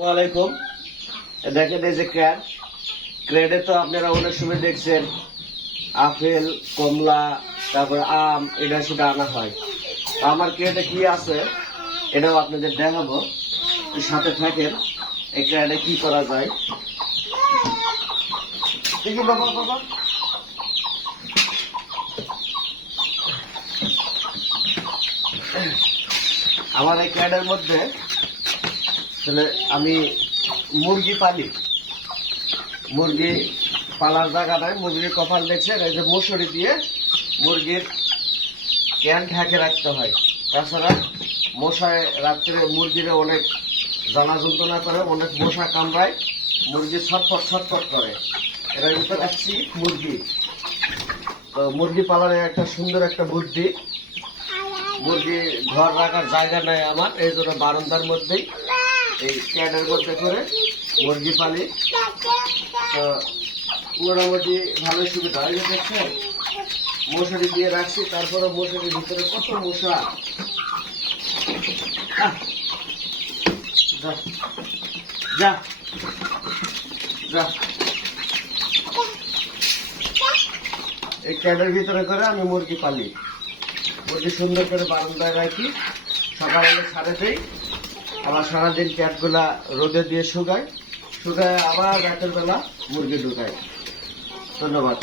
ওয়ালাইকুম। দেখেন এই যে ক্র্যাড ক্র্যাডে তো আপনারা অনেক সময় দেখছেন, আপেল, কমলা, তারপর আম, এটা সেটা আনা হয়। আমার ক্র্যাডে কি আছে, এটাও আপনাদের দেখাবো। সাথে থাকেন, এই ক্র্যাডে কি করা যায়। বাবা আমার এই ক্র্যাডের মধ্যে আসলে আমি মুরগি পালি। মুরগি পালার জায়গা নাই মুরগির কপাল দেখছেন, এই যে মশুরি দিয়ে মুরগির ক্যান ঢাকে রাখতে হয়। তাছাড়া মশায় রাত্রে মুরগিরে অনেক জ্বালা যন্ত্রণা করে, অনেক মশা কামড়ায়, মুরগি ছটফট ছটফট করে। এরা কিন্তু রাখছি মুরগি। তো মুরগি পালনের একটা সুন্দর একটা বুদ্ধি। মুরগি ঘর রাখার জায়গা নাই আমার, এই জন্য বারান্দার মধ্যেই। এই ক্যাডের মধ্যে করে, মুরগি পালি। তো মোটামুটি ভালো সুবিধা হয় দেখছেন? মশারি দিয়ে রাখছি তারপরে মশারির ভিতরে কত মশা! যা যা যা। এই ক্যাডের ভিতরে করে আমি মুরগি পালি। মুরগি সুন্দর করে বারান্দায় রাখি সকালে ছাড়ে দেই। আবার সারাদিন ক্যাটগুলা রোদে দিয়ে শুকায় শুকায় আবার রাতের বেলা মুরগি ঢুকায়। ধন্যবাদ।